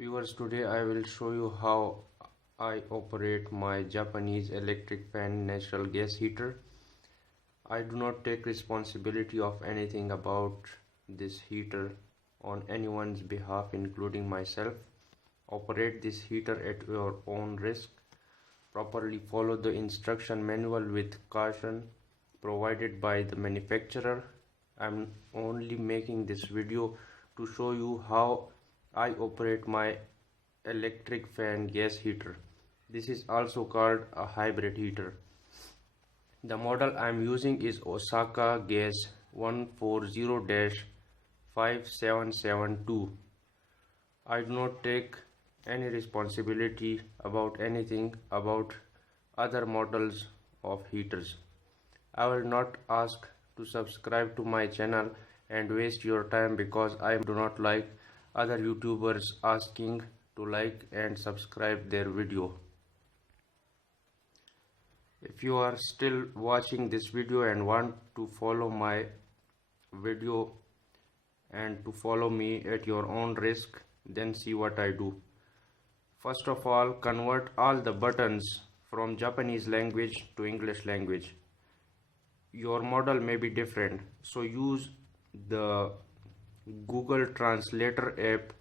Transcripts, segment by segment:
Viewers, today I will show you how I operate my Japanese electric fan natural gas heater. I do not take responsibility of anything about this heater on anyone's behalf, including myself. Operate this heater at your own risk. Properly follow the instruction manual with caution provided by the manufacturer. I'm only making this video to show you how I operate my electric fan gas heater. This is also called a hybrid heater. The model I am using is Osaka Gas 140-5772. I do not take any responsibility about anything about other models of heaters. I will not ask to subscribe to my channel and waste your time because I do not like other YouTubers asking to like and subscribe their video. If you are still watching this video and want to follow my video and to follow me at your own risk, then see what I do. First of all, convert all the buttons from Japanese language to English language. Your model may be different, so use the Google Translator app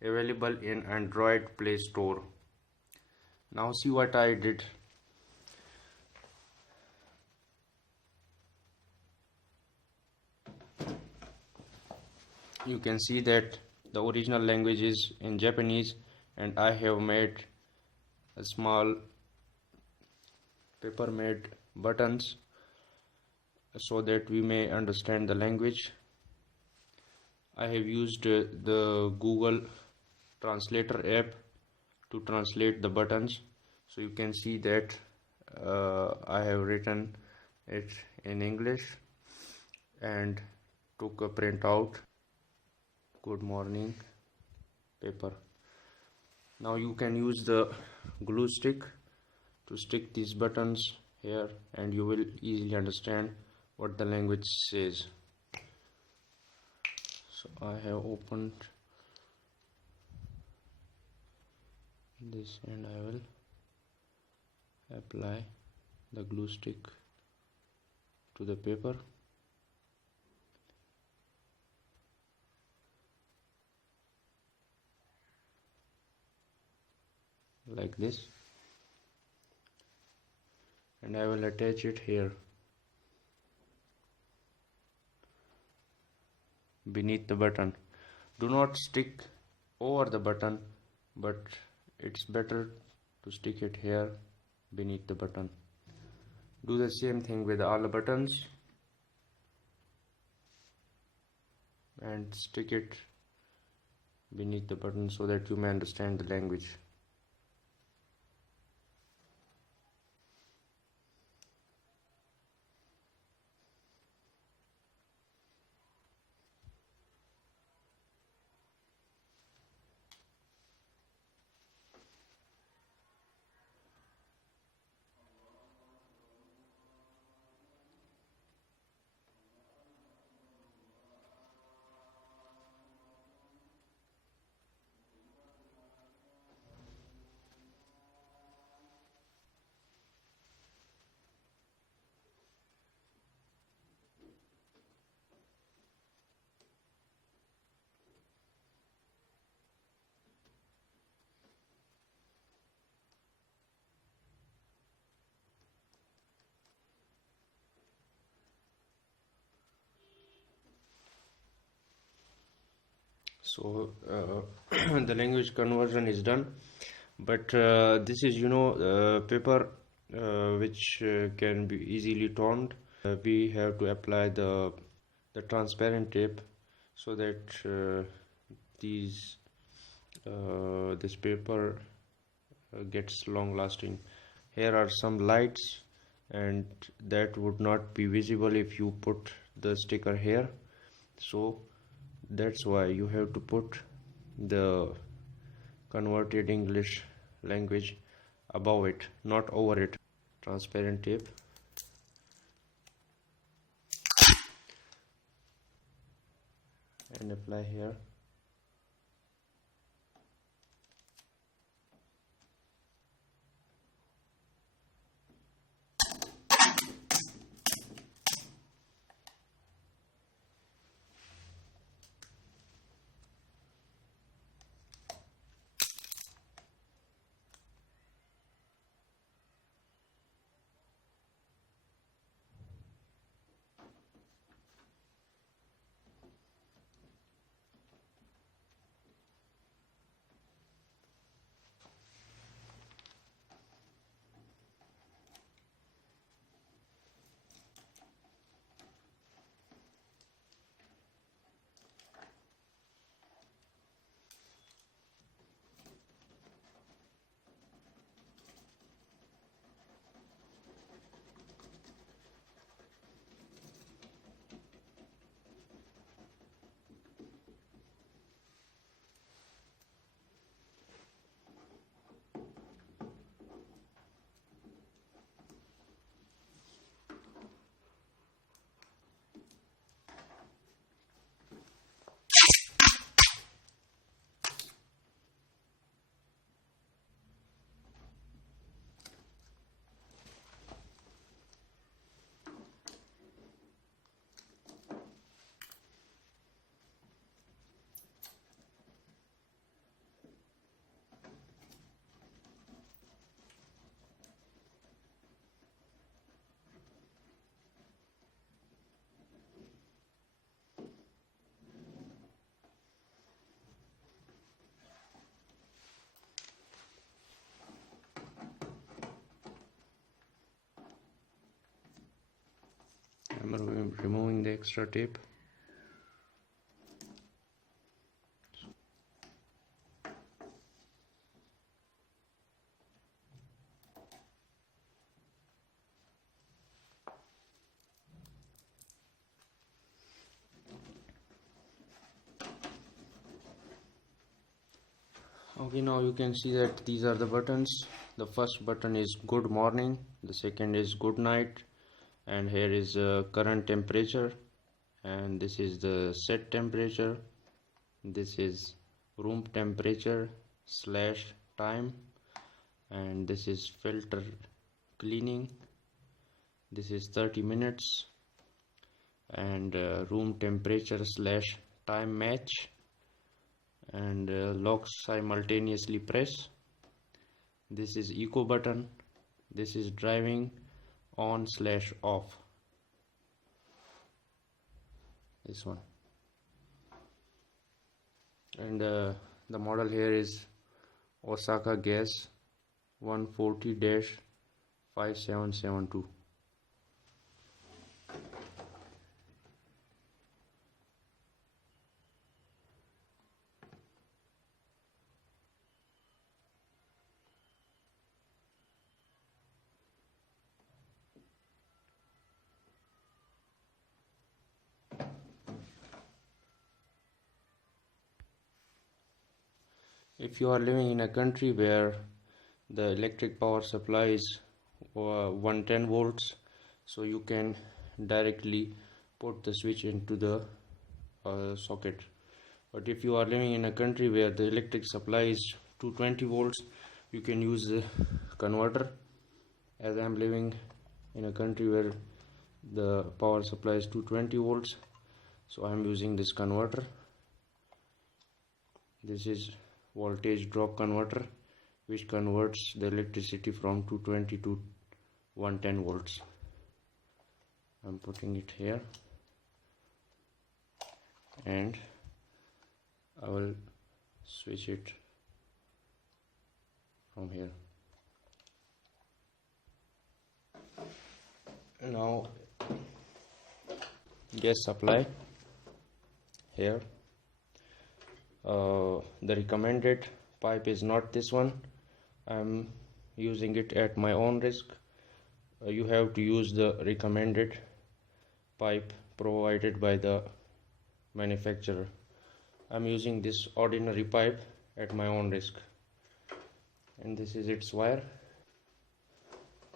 available in Android Play Store. Now see what I did. You can see that the original language is in Japanese, and I have made a small paper made buttons so that we may understand the language. I have used the Google Translator app to translate the buttons, so you can see that I have written it in English and took a printout. Good morning paper. Now you can use the glue stick to stick these buttons here, and you will easily understand what the language says. So I have opened this and I will apply the glue stick to the paper. Like this, and I will attach it here beneath the button. Do not stick over the button, but it's better to stick it here beneath the button. Do the same thing with all the buttons and stick it beneath the button so that you may understand the language. So the language conversion is done, but this is paper which can be easily torn. We have to apply the transparent tape so that this paper gets long lasting. Here are some lights, and that would not be visible if you put the sticker here, so that's why you have to put the converted English language above it, not over it. Transparent tape. And apply here. I'm removing the extra tape. Okay, now you can see that these are the buttons. The first button is good morning, the second is good night, and here is current temperature, and this is the set temperature. This is room temperature slash time, and this is filter cleaning. This is 30 minutes, and room temperature slash time match, and lock simultaneously press. This is eco button. This is driving on slash off, this one. And the model here is Osaka Gas 140-5772. If you are living in a country where the electric power supply is 110 volts, so you can directly put the switch into the socket. But if you are living in a country where the electric supply is 220 volts, you can use the converter. As I am living in a country where the power supply is 220 volts, so I am using this converter. This is voltage drop converter, which converts the electricity from 220 to 110 volts. I'm putting it here, and I will switch it from here. Now gas supply here. The recommended pipe is not this one. I'm using it at my own risk. You have to use the recommended pipe provided by the manufacturer. I'm using this ordinary pipe at my own risk, and this is its wire.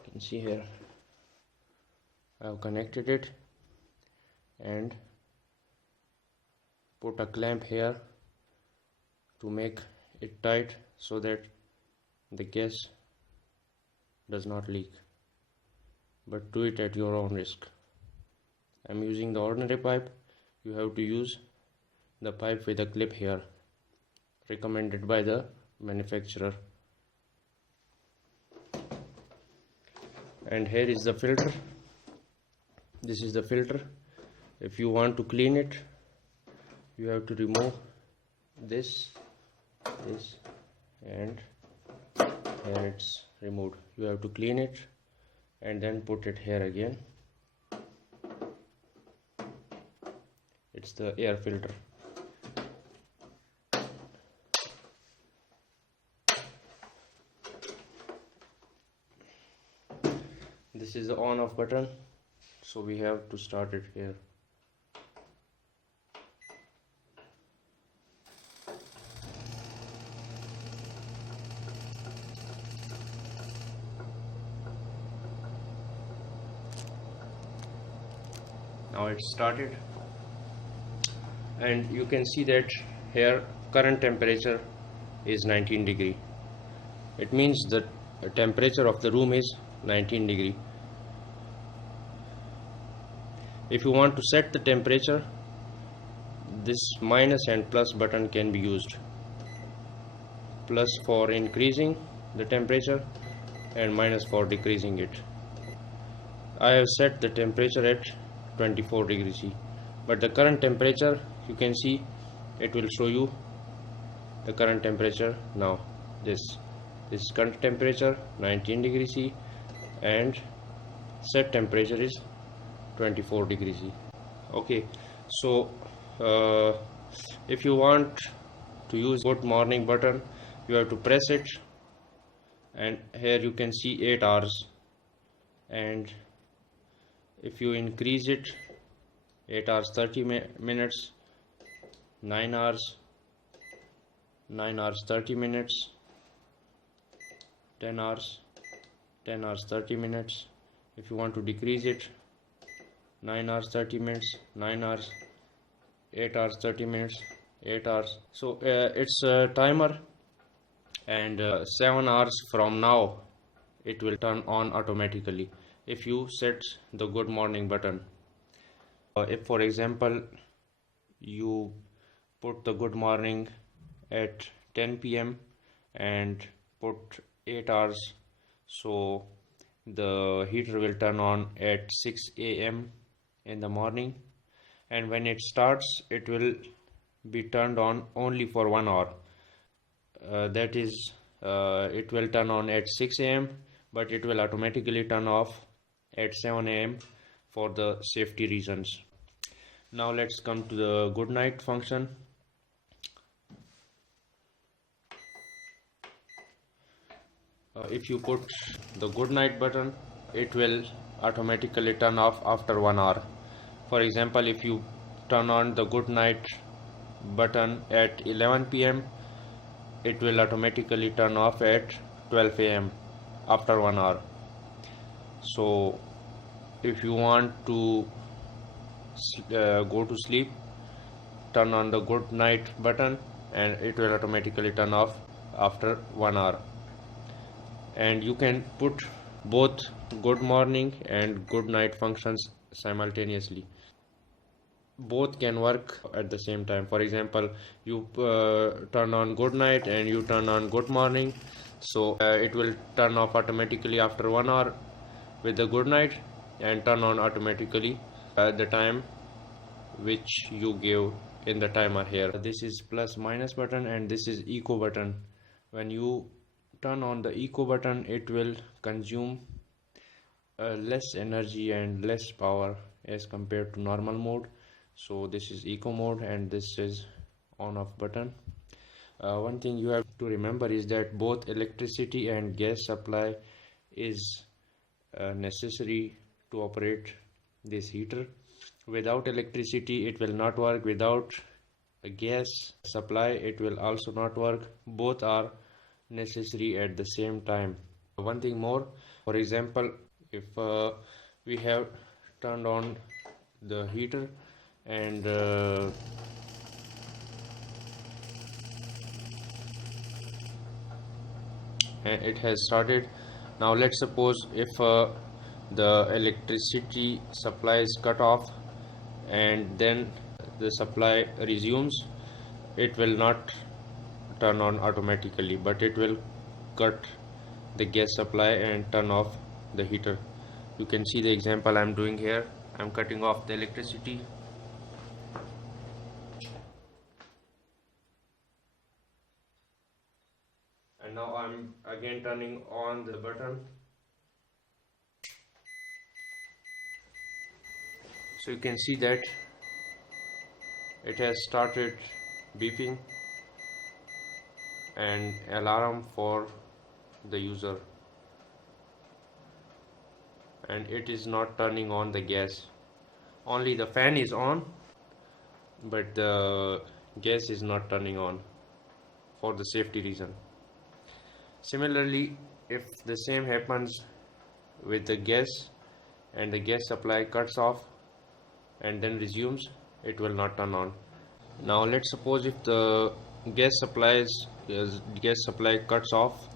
You can see here I have connected it and put a clamp here to make it tight so that the gas does not leak, but do it at your own risk. I'm using the ordinary pipe. You have to use the pipe with a clip here, recommended by the manufacturer. And here is the filter. This is the filter. If you want to clean it, you have to remove this, and here it's removed. You have to clean it and then put it here again. It's the air filter. This is the on off button, so we have to start it here. Now it's started, and you can see that here current temperature is 19 degree. It means that the temperature of the room is 19 degree. If you want to set the temperature, this minus and plus button can be used. Plus for increasing the temperature and minus for decreasing it. I have set the temperature at 24 degrees C, but the current temperature, you can see it will show you the current temperature now. This current temperature 19 degrees C, and set temperature is 24 degrees C. Okay, so uh, if you want to use good morning button, you have to press it, and here you can see 8 hours. And if you increase it, 8 hours 30 minutes, 9 hours, 9 hours 30 minutes, 10 hours, 10 hours 30 minutes. If you want to decrease it, 9 hours 30 minutes, 9 hours, 8 hours 30 minutes, 8 hours. So it's a timer, and 7 hours from now it will turn on automatically if you set the good morning button. If for example you put the good morning at 10 p.m. and put 8 hours, so the heater will turn on at 6 a.m. in the morning, and when it starts it will be turned on only for 1 hour. That is, it will turn on at 6 a.m. but it will automatically turn off at 7 a.m. for the safety reasons. Now let's come to the good night function. If you put the good night button, it will automatically turn off after 1 hour. For example, if you turn on the good night button at 11 p.m., it will automatically turn off at 12 a.m. after 1 hour. So if you want to go to sleep, turn on the good night button and it will automatically turn off after 1 hour. And you can put both good morning and good night functions simultaneously. Both can work at the same time. For example, you turn on good night and you turn on good morning, so it will turn off automatically after 1 hour with the good night and turn on automatically at the time which you give in the timer. Here this is plus minus button and this is eco button. When you turn on the eco button, it will consume less energy and less power as compared to normal mode. So this is eco mode and this is on off button. One thing you have to remember is that both electricity and gas supply is necessary to operate this heater. Without electricity it will not work, without a gas supply it will also not work. Both are necessary at the same time. One thing more, for example, if we have turned on the heater and it has started. Now let's suppose if the electricity supply is cut off and then the supply resumes, it will not turn on automatically, but it will cut the gas supply and turn off the heater. You can see the example I'm doing here. I'm cutting off the electricity. And now I'm again turning on the button. So you can see that it has started beeping and alarm for the user, and it is not turning on the gas. Only the fan is on, but the gas is not turning on for the safety reason. Similarly, if the same happens with the gas and the gas supply cuts off and then resumes, it will not turn on. Now let's suppose if the gas supply cuts off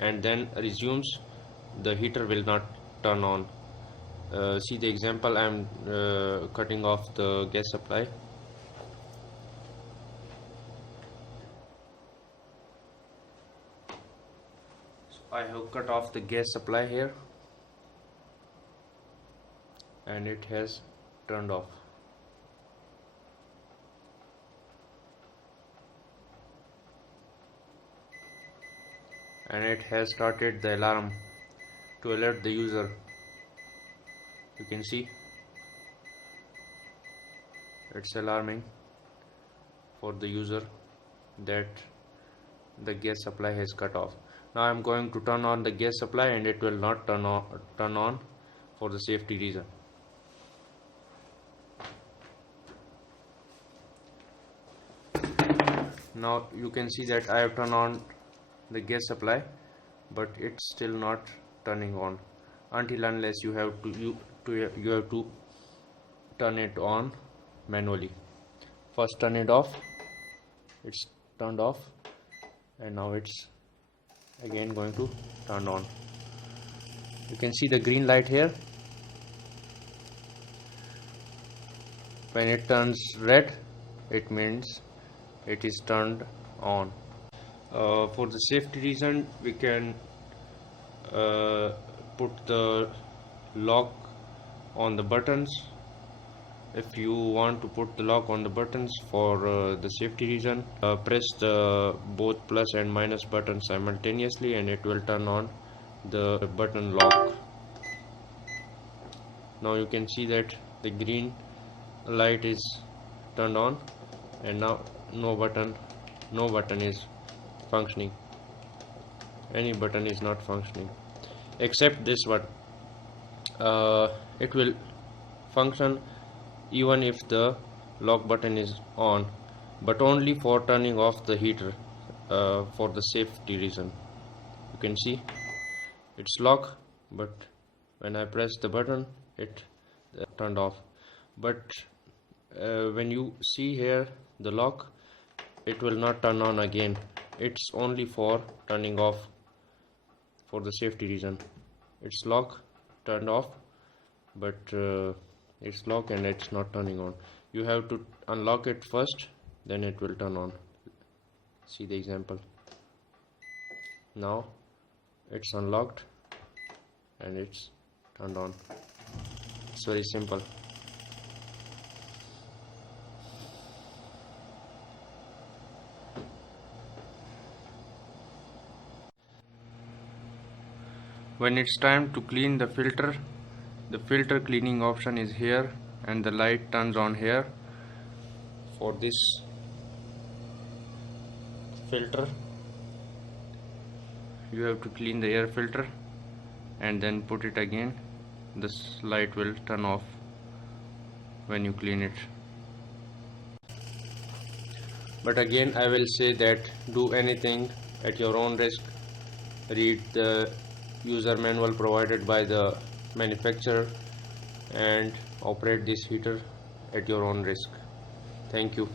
and then resumes, the heater will not turn on. See the example, I'm cutting off the gas supply. So I have cut off the gas supply here and it has turned off. And it has started the alarm to alert the user. You can see it's alarming for the user that the gas supply has cut off. Now I'm going to turn on the gas supply and it will not turn on for the safety reason. Now you can see that I have turned on the gas supply, but it's still not turning on until unless you have to turn it on manually. First turn it off. It's turned off, and now it's again going to turn on. You can see the green light here. When it turns red, it means it is turned on. For the safety reason, we can put the lock on the buttons. If you want to put the lock on the buttons for the safety reason, press the both plus and minus buttons simultaneously and it will turn on the button lock. Now you can see that the green light is turned on, and now no button is functioning. Any button is not functioning except this one. It will function even if the lock button is on, but only for turning off the heater for the safety reason. You can see it's locked, but when I press the button it turned off. But when you see here the lock, it will not turn on again. It's only for turning off for the safety reason. It's locked, turned off, but it's locked and it's not turning on. You have to unlock it first, then it will turn on. See the example. Now it's unlocked and it's turned on. It's very simple. When it's time to clean the filter cleaning option is here and the light turns on here. For this filter, you have to clean the air filter and then put it again. This light will turn off when you clean it. But again, I will say that do anything at your own risk. Read the user manual provided by the manufacturer and operate this heater at your own risk. Thank you.